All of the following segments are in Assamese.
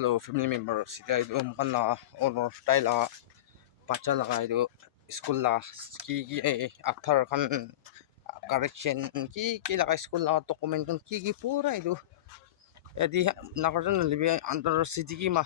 hello family member sida itu mukan la honor style la bacha laga itu school la ki after kan correction ki laga school la document ki pura itu jadi nakarjan libi under city ki ma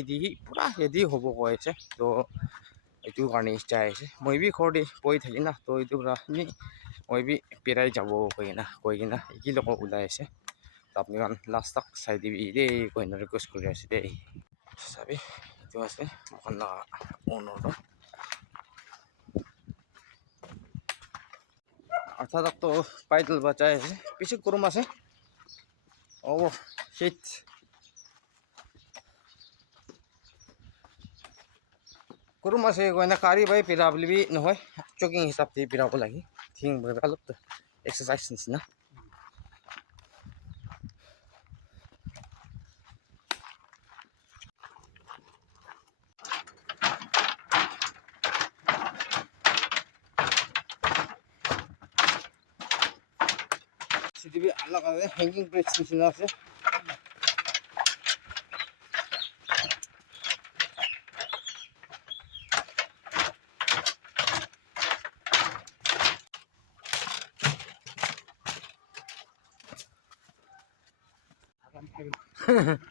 di pura jadi hobo ko aise to itu karni chai aise moi bi khodi poi thali na to itu ra ni moi bi pirai jabo koina iki loko ulai aise আপনি কারণ লাস্ট তাক চাই দিবি দেই কইনা রিকোয়েস্ট করে আছি দেই চাবি তো আছে এখন না অনর আচ্ছা তাক তো পাইদল বাঁচায় আছে পিছে করুম আছে ও শিট করুম আছে কইনা কারি ভাই পিরাবলি বি নহয় চকিং হিসাব দি পিরাব লাগি থিং অলপ এক্সারসাইজ নিছিনা সিটিবি আলাদা হ্যাঙ্গিং ব্রিজ নিছিনা আছে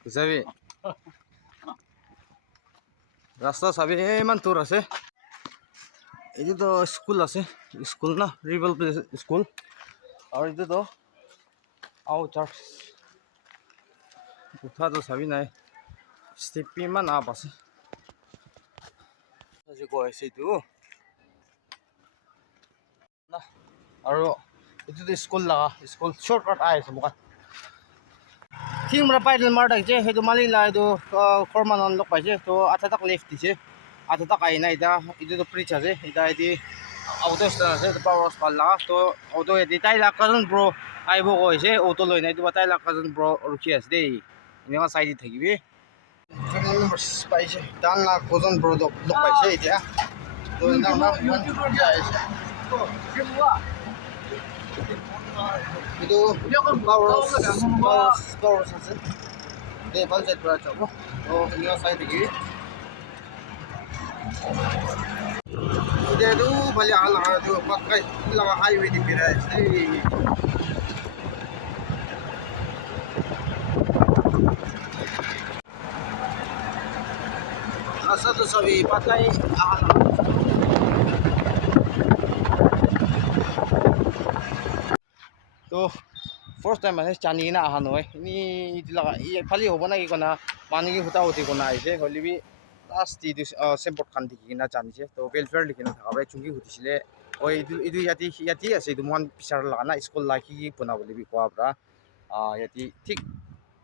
হিসাবে রাস্তা চাবি ইমান দূৰ আছে এইটো তো স্কুল আছে স্কুল না ৰিভেল স্কুল আৰু এইটো তো আও চার্চ উঠা তো চাবি নাই স্টেপ ইমান আপ আছে আজি গৈ আছে এইটো না আৰু এইটো তো স্কুল লাগা স্কুল শর্টকাট আহিছে মোক ঠিক আমরা পাইডল মার ডাকছে সেইটো মালি লা এইটো ফরমান লগ পাইছে তো আধা তাক লেফট দিছে আধা তাক আই না এটা এইটো তো প্রিচ আছে এটা এদি অটো স্ট্যান্ড আছে পাওয়ার স্পাল লাগা তো অটো এদি তাই লা কাজন ব্রো আইব কইছে অটো লই নাই তো তাই লা কাজন ব্রো রুকি আছে দেই এনেকা সাইডে থাকিবি ফ্যামিলি মেম্বার্স পাইছে দান লা কাজন ব্রো লগ পাইছে এটা তো না না itu power আছে দে পাঞ্চায়েত পৰা যাব তো নিয়া চাই দেখি itu balik ala itu pakai lawa highway di pira asa tu sabi pakai ala তো ফার্স্ট টাইম আছে চানি না আহা নহয় নি ইলা খালি হ'ব না কি কোনা পানী কি হুতা উঠি কোনা আইছে হলিবি লাস্ট দি সেম্পট খান দেখি না জানিছে তো ওয়েলফেয়ার লিখি না থাকা চুঙ্গি হুতিছিলে ওই ইদু ইয়াতি আছে ইদু মন পিছার লাগা না স্কুল লাকি পোনা বলিবি কোয়াবরা ইয়াতি ঠিক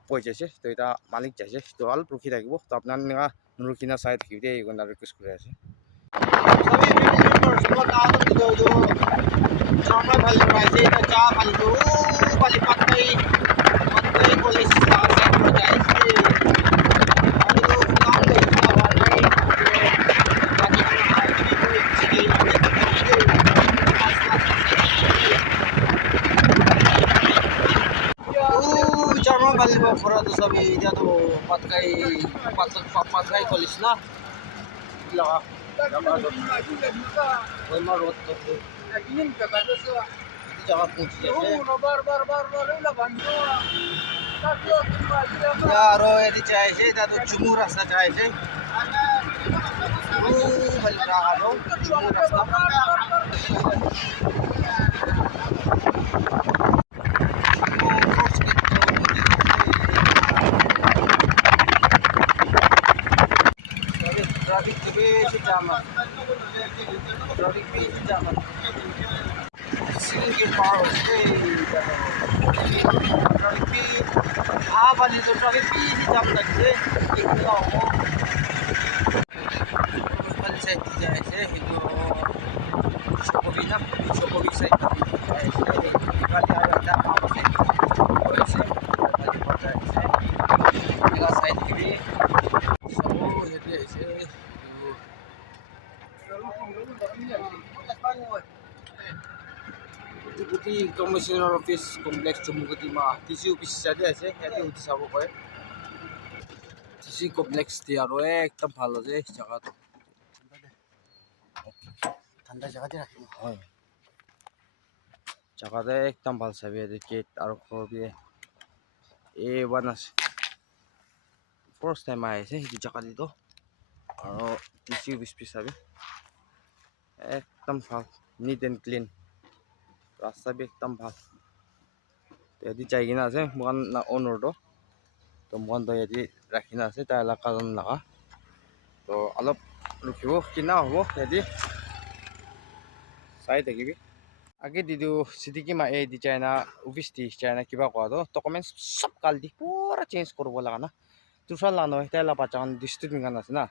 পই যাইছে তো এটা মালিক যাইছে তো অল্প রুখি থাকিব তো আপনার নিয়া নুরুকি না সাইড কি দে কোনা রিকোয়েস্ট করে আছে সবই ফ্যামিলি মেম্বার্স তো কাজ দিও जो চামড়া ভালো পাইছে এটা চা ভালো bali pakai polis saya percaya sih itu pulang dari awal ini charma bali pura tu sabi dia tu pakai polis na lah marot tu ingin kata semua jangan kunci यारो यदि चाहिए ता तो चुमू रास्ता चाहिए बल रहा लो चुमू रास्ता ट्रैफिक भी jam singing power bali to traffic pi jam लगते इतना हो बल से जाए से जो शोकोबी साइड गाड़ी आ जाता आप से और से गाड़ी पड़ जाए से मेरा साइड की भी सब ये ऐसे Deputy Commissioner Office Complex Jumuguti ma TC office saja ase yati uti sabo koy কৃষি কমপ্লেক্স দি আৰু একদম ভাল আছে জায়গাটো ঠাণ্ডা জায়গাতে ৰাখিব হয় জায়গাতে একদম ভাল চাবি গেট আৰু ঘৰ বি A1 আছে ফাৰ্ষ্ট টাইম আহিছে সেইটো জায়গা দিতো আৰু কৃষি অফিচ চাবি একদম ভাল নিট এণ্ড ক্লিন ৰাস্তা বি একদম ভাল এদি যাই কিনা আছে মোকান অনাৰটো তো মোকান তো এদি ৰাখিনা আছে তাৰ এলেকাজন লগা তো অলপ ৰখিব কিনা হ'ব এদি চাই থাকিবি আগে দিদি চিটিকি মা এই দি চাইনা অফিচ দি চাইনা কিবা কোৱা তো ডকুমেণ্টছ সব কাল দি পুৰা চেঞ্জ কৰিব লগা না তুষাৰ লা নহয় তাইলা বাচ্চাখন ডিষ্ট্ৰিক্ট গান আছে না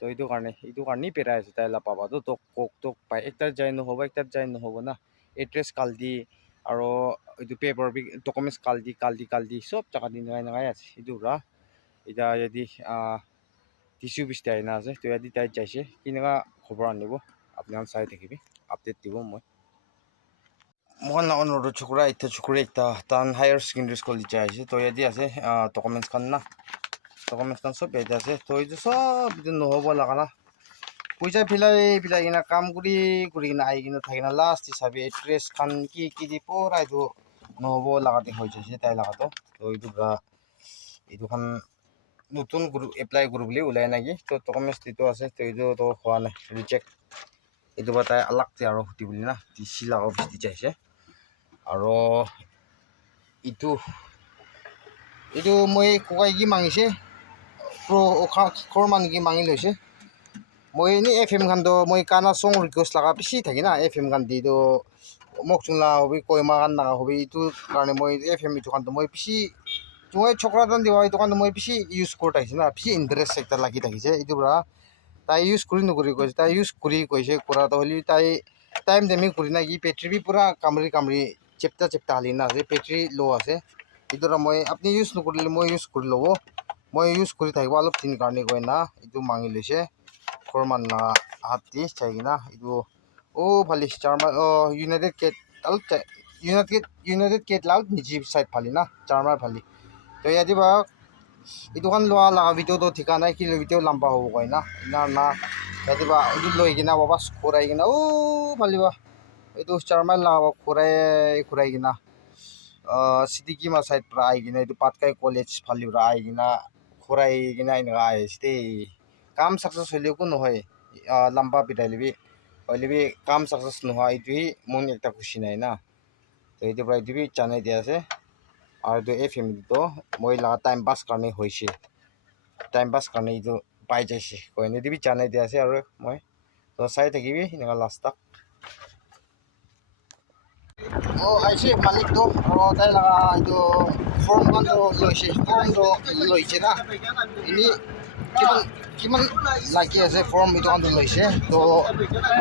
তো এইটো কাৰণেই পেৰাই আছে তাইলা পাবাতো তোক তোক পাই একটা যাই নহ'ব একটাত যাই নহ'ব না এড্ৰেছ কাল দি আৰু এইটো পেপাৰ ডকুমেণ্টছ কাল দি সব জায়গা দি নগাই আছে এইটো ৰা এতিয়া যদি টিচি অফিচ দি আইনা আছে তো ইয়াদি তাই যাইছে কেনেকুৱা খবৰ আনিব আপোনালোকে চাই থাকিবি আপডেট দিব মই অনুৰোধ চকুৰা একটা তান হায়াৰ ছেকেণ্ডেৰী স্কুল দি যাইছে তো ইয়াদি আছে ডকুমেণ্টছ খান না ডকুমেণ্টছ খান সব ইয়াদি আছে তো এইটো সব নহ'ব লগা না পইচা পিলাই কিনা কাম কৰি কিনা আহি কিনা থাকি না লাষ্ট হিচাপে এড্ৰেছ খান কি দি পুৰা এইটো নহ'ব লাগাতে হৈ যাইছে তাই লাগাতো তো এইটো খান নতুন এপ্লাই কৰোঁ বুলি ওলাই নাকি তো ডকুমেণ্টছ দিটো আছে তো এইটো তো হোৱা নাই ৰিজেক্ট এইটো বা তাই আলাগতে আৰু সুধি বুলি না টিচি লগা অফিচ দি যাইছে আৰু এইটো মই ককাই কি মাঙিছে ঘৰ মানুহ কি মাঙি লৈছে মই এনেই FM খানটো মই কানা চং ৰিকুৱেষ্ট লগা বেছি থাকি না FM খান দিটো মোক চোলা হবি কইমা খান লগা হবি এইটো কাৰণে মই FM এইটো খানটো মই বেছি মই চকৰা দান দিবা এইটো কাৰণে মই বেছি ইউজ কৰি থাকিছে না বেছি ইণ্টাৰেষ্ট এটা লাগি থাকিছে এইটো পৰা তাই ইউজ কৰি নকৰি কৈছে তাই ইউজ কৰি কৈছে কৰাটো হ'লে তাই টাইম টাইমিং কৰি না কি বেটাৰী বি পুৰা কামৰি চেপ্টা হালি না আছে বেটাৰী ল' আছে এইটো মই আপুনি ইউজ নকৰিলে মই ইউজ কৰি ল'ব মই ইউজ কৰি থাকিব অলপ দিন কাৰণে কয় না এইটো মাঙি লৈছে ঘৰ মানুহ হাত দি চাই কিনা এইটো ভালি চাৰমাৰ ইউনাইটেড কেট লাল নিজি চাইড ফালি না চাৰমাৰ ফালি তো ইয়াদি বা এইটো খান লোৱা লগা ভিডিঅ'টো ঠিকা নাই কি ভিডিঅ' লাম্বা হ'ব কয় না ইয়াদি বা এইটো লৈ কিনা বাবা ঘূৰাই কিনা ফালিবা এইটো চাৰমাৰ লাগাব ঘূৰাই কিনা চিটিকিমা চাইড পৰা আহি কিনা এইটো পাটকাই কলেজ ফালিৰ পৰা আহি কিনা ঘূৰাই কিনা এনেকুৱা আহিছে দেই কাম চাকচেছ হ'লেও একো নহয় লাম্বা পিটাই হ'লেবি কাম চাকচেছ নোহোৱা এইটোহি মোৰ একটা খুচি নাই না তো এইটো পৰা এইটো জানাই দিয়া আছে আৰু এইটো এই ফেমিলিটো মই লগা টাইম পাছ কাৰণে হৈছে টাইম পাছ কাৰণে এইটো পাই যাইছে কয় এইটো জানাই দিয়া আছে আৰু মই তো চাই থাকিবি এনেকুৱা লাষ্টত আহিছে মালিকটো আৰু তাই লগা এইটো ফৰ্মখনটো লৈছে না এনেই কিমান লাগি আছে ফৰ্ম এইটো কাৰণটো লৈছে তো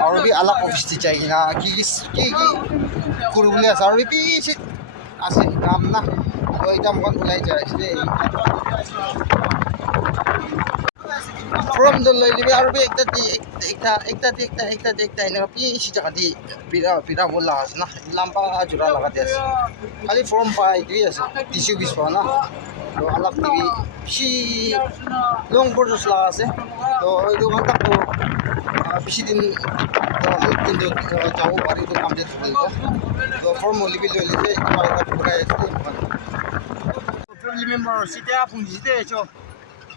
আৰু বি অলপ অফিচ দি যাই কিনা কি কৰিবলৈ আছে আৰু বেছি আছে কাম না তো এতিয়া মোক ওলাই যাই আছে দেই ফৰ্মটো লৈ ল'বি আৰু একটা এনেকুৱা বেছি জাগা দি বিৰা বলা আছে না লাম্বা জোৰা লগাতে আছে খালি ফৰ্ম পাই এইটোৱে আছে টিচি অফিচ পোৱা না তো অলপ টিভি বেছি লং প্ৰচেছ লগা আছে তো এইটো কামটো বেছি দিন কিন্তু যাব পাৰি এইটো কমপ্লিট কৰিব তো ফৰ্ম লিপি লৈ লৈছে ঘূৰাই আছে ফেমিলি মেম্বাৰ চিতিয়া পুঞ্জিতে আছো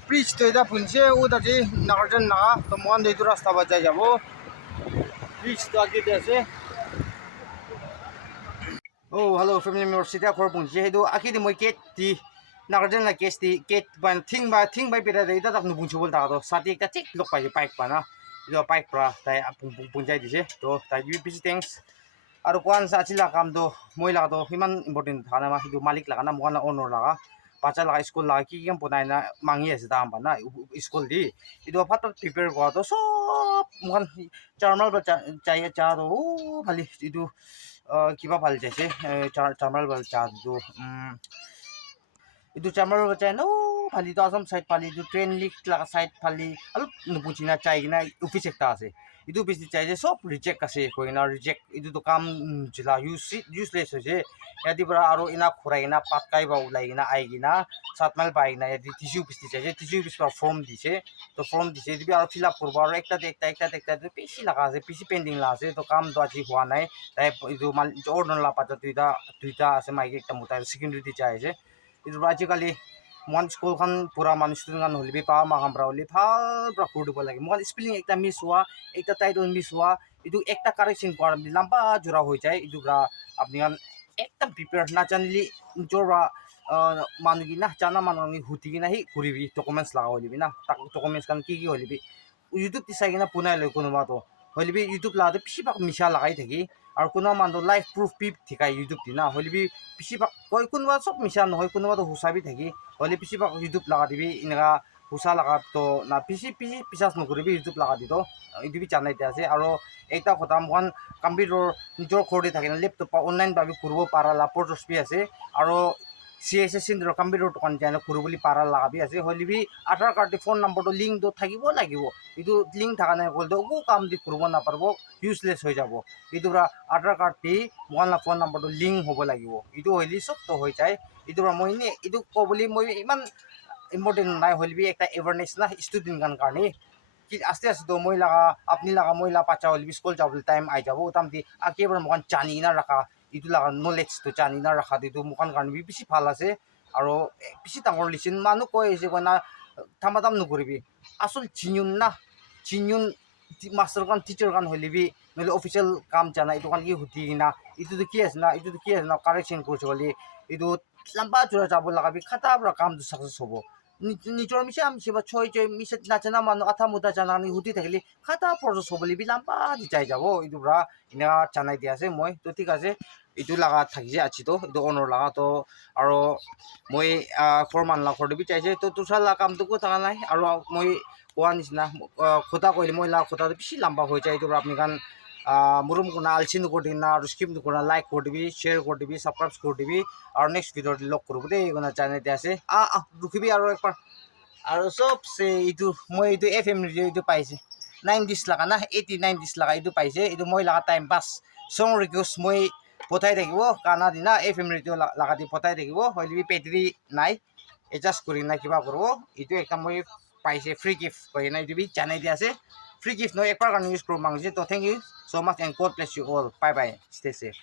ব্রিজ তো এটা পুনছে ওদাতে নাগারজন না তো মন এইটো রাস্তা বাজায় যাব ব্রিজ তো আগে আছে হ্যালো ফ্যামিলি মেম্বার সিটা ঘর পুনছে সেইটো আকি দি মই গেট দি নাগারজন না গেট বান থিং বাই পেরা দে এটা তাকনো পুনছে বল তাতো সাথে একটা চেক লোক পাইছে বাইক পানা এটা বাইক প্রা তাই পুনজাই দিছে তো তাই বেশি থ্যাঙ্কস আর কোয়ান সাচিলা কাম তো মই লাগা তো হিমান ইম্পর্টেন্ট থানা মা সেইটো মালিক লাগা না মোকান ওনর লাগা বাচ্চা লাগা স্কুল লাগা কি বনাই না মাঙি আছে দাম না স্কুল দি itu ফাট প্রিপেয়ার করা তো সব মোকান চারমাল চাই চা তো খালি itu কিবা ভাল যাইছে চারমাল ভাল চা itu চারমাল চাই না ফালি তো আসাম সাইড ফালি itu ট্রেন লিক লাগা সাইড ফালি অলপ নুপুছি না চাই কিনা অফিস একটা আছে itu piece চাইছে সব রিজেক্ট আছে কই না রিজেক্ট itu তো কাম জিলা ইউজলেস হইছে ইয়াদি পৰা আৰু ইনা খুৰাই না পাতকাই বা উলাই না আইগি না 7 মাইল পাই না ইয়াদি টিস্যু পিস চাইছে টিস্যু পিস পৰা ফৰ্ম দিছে তো ফৰ্ম দিছে দিবি আৰু ফিল আপ কৰব আৰু একটা পিসি লাগা আছে পিসি পেন্ডিং লাগা আছে তো কাম তো আজি হোৱা নাই তাই itu মাল অর্ডার লা পাতা দুইটা আছে মাইকি একটা মোটা সিকিউরিটি চাইছে itu আজিকালি মন স্কুলখন পুরা মানুষ স্টুডেন্ট গান হলিবি পা মাগামরা হলি ভাল পৰা কৰি দিব লাগে মন স্পেলিং একটা মিস হোৱা একটা টাইটেল মিস হোৱা itu একটা কারেকশন করা লম্বা জোড়া হয়ে যায় itu ব্রা আপনি একদম প্রিপেয়ার না জানলি জোড়া মানুষ না জানা মানুষ হুতি কিনা সি ঘূৰিবি ডকুমেণ্টছ লগা হলিবি না তাক ডকুমেণ্টছ কান কি হলিবি ইউটিউব চাই কিনা পুনাই লৈ কোনোবাটো হলিবি ইউটিউব লাগাতে বেছিভাগ মিছা লাগাই থাকি আৰু কোনোবা মানুহ লাইফ প্ৰুফ পিপ ঠিকাই ইউটিউব দি না হলিবি বেছিভাগ কয় কোনোবা চব মিছা নহয় কোনোবাটো হুচাবি থাকি হলি বেছিভাগ ইউটিউব লগা দিবি এনেকা হুচা লগা তো না পিছাচ নকৰিবি ইউটিউব লগা দি তো ইউটিউব জানাই দিয়া আছে আৰু এইটা কথা মই কম্পিউটাৰ নিজৰ ঘৰতে থাকে লেপটপ অনলাইন ভাবে কৰিব পাৰা লাপৰ্টছ বি আছে আৰু CSS চিন্দ্ৰ কম্পিউটাৰ দোকান যায় কৰিবলৈ পাৰা লাগাবি আছে হলিবি আধাৰ কাৰ্ড ফোন নম্বৰটো লিংকটো থাকিব লাগিব এইটো লিংক থকা নাই গ'লতো একো কাম দি কৰিব নাপাৰিব ইউজলেছ হৈ যাব এইটো পৰা আধাৰ কাৰ্ড দি মোবাইল ফোন নম্বৰটো লিংক হ'ব লাগিব এইটো হ'লে চবটো হৈ যায় এইটো পৰা মই এনেই এইটো ক'বলৈ মই ইমান ইম্পৰ্টেণ্ট নাই হলিবি একটা এৱাৰনেছ না ষ্টুডেণ্ট কাৰণে কি আস্তে আস্তে তো মই লাগা আপনি লাগা মই লা বাচ্চা হলিবি স্কুল যাবলৈ টাইম আই যাব তামদি একেবাৰে মোক জানি না ৰাখা এইটো লাগা নলেজটো জানি না ৰাখা এইটো মোক কাৰণে বেছি ভাল আছে আৰু বেছি ডাঙৰ লিচন মানুহ কৈ আছে কয় না থামাথাম নকৰিবি আচল জিনিয়ন মাষ্টাৰ কান টিচাৰ কান হলিবি নহ'লে অফিচিয়েল কাম জানা এইটো কান কি সুধি কিনা এইটোতো কি আছে না কাৰেকশ্যন কৰিছে হ'লে এইটো লম্বা জোৰা যাব লগাবি খাটা পৰা কামটো চাকচেছ হ'ব নিজৰ মিছা বা ছয় মিছা নাজানা মানুহ আঠা মুঠা জানানি সুধি থাকিলে খাটা প্ৰচেছ হ'ব বুলি লম্বা দি যাই যাব এইটো পৰা এনেকা জানাই দিয়া আছে মই তো ঠিক আছে এইটো লাগা থাকিছে আছিতো এইটো অনৰ লাগা তো আৰু মই ঘৰ মানুহ ঘৰটো বিচাৰিছে তো তোৰ লাগা কামটোকো থকা নাই আৰু মই কোৱা নিচিনা খোটা কৰিলে মই লাগা খোটাটো বেছি লম্বা হৈ যায় এইটো পৰা আপুনি কাৰণ মুৰুম কোনা আলচি নকৰি দিনা আৰু স্কিপ নকৰা লাইক কৰি দিবি শ্বেয়াৰ কৰি দিবি ছাবস্ক্ৰাইব কৰি দিবি আৰু নেক্সট ভিডিঅ'ত লগ কৰিব দেই এইকোনা জানাই দিয়া আছে ৰখিবি আৰু একবাৰ আৰু চবচে এইটো মই এইটো FM ৰেডিঅ' এইটো পাইছে 90s লাগা না 89s লাগা এইটো পাইছে এইটো মই লাগা টাইম পাছ সং ৰিকুৱেষ্ট মই পঠাই থাকিব কানা দিনা FM ৰেডিঅ' লাগা দি পঠাই থাকিব হলিবি বেটাৰী নাই এডজাষ্ট কৰি না কিবা কৰিব এইটো একটা মই পাইছে ফ্ৰী গিফ্ট কয় না এইটো বি জানাই দিয়া আছে ফ্ৰী গিফ্ট নহয় একবাৰ কাৰণে ইউজ কৰিব মাংছে তো thank you so much and God bless you all bye bye stay safe